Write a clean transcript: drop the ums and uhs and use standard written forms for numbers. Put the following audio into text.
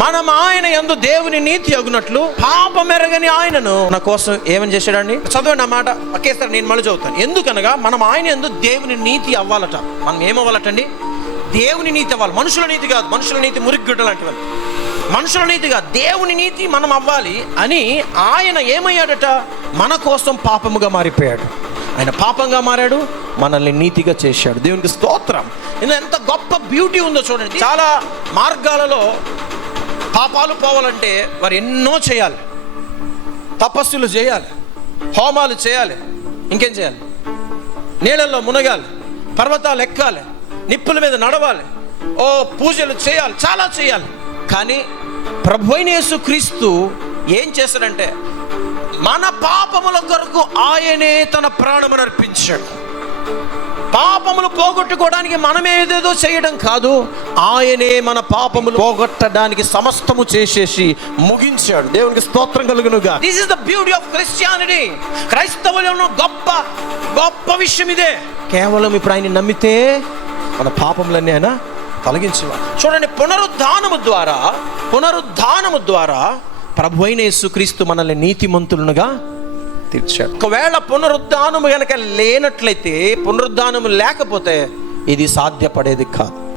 మనం ఆయన యందు దేవుని నీతి అగునట్లు పాపమెరగని ఆయనను నా కోసం ఏమని చేశాడండి? చదవండి ఆ మాట ఒకేసారి, నేను మళ్ళీ చదువుతాను. ఎందుకనగా మనం ఆయన యందు దేవుని నీతి అవ్వాలట. మనం ఏమవ్వాలటండి? దేవుని నీతి అవ్వాలి. మనుషుల నీతి కాదు. మనుషుల నీతి మురిగిగుడ్డ లాంటివి. మనుషుల నీతిగా దేవుని నీతి మనం అవ్వాలి అని ఆయన ఏమయ్యాడట? మన కోసం పాపముగా మారిపోయాడు. ఆయన పాపంగా మారాడు, మనల్ని నీతిగా చేశాడు. దేవునికి స్తోత్రం. ఇందులో ఎంత గొప్ప బ్యూటీ ఉందో చూడండి. చాలా మార్గాలలో పాపాలు పోవాలంటే వారు ఎన్నో చేయాలి. తపస్సులు చేయాలి, హోమాలు చేయాలి, ఇంకేం చేయాలి? నీళ్ళల్లో మునగాలి, పర్వతాలు ఎక్కాలి, నిప్పుల మీద నడవాలి, పూజలు చేయాలి, చాలా చేయాలి. కానీ ప్రభువైన యేసుక్రీస్తు ఏం చేశాడంటే మన పాపముల కొరకు ఆయనే తన ప్రాణమును అర్పించాడు. పాపములు పోగొట్టుకోవడానికి మనం ఏదేదో చేయడం కాదు, ఆయనే మన పాపములు పోగొట్టడానికి సమస్తము చేసేసి ముగించాడు. దేవునికి స్తోత్రం కలుగునుగా. This is the beauty of Christianity. క్రైస్తవులలో గొప్ప గొప్ప విషయం ఇదే. కేవలం ఇప్పుడు ఆయన నమ్మితే మన పాపములన్నీ ఆయన తొలగించేవాడు. చూడండి, పునరుద్ధానము ద్వారా ప్రభువైన యేసుక్రీస్తు మనల్ని నీతిమంతులుగా తీర్చాడు. ఒకవేళ పునరుద్ధానము గనక లేనట్లయితే, పునరుద్ధానము లేకపోతే ఇది సాధ్యపడేది కాదు.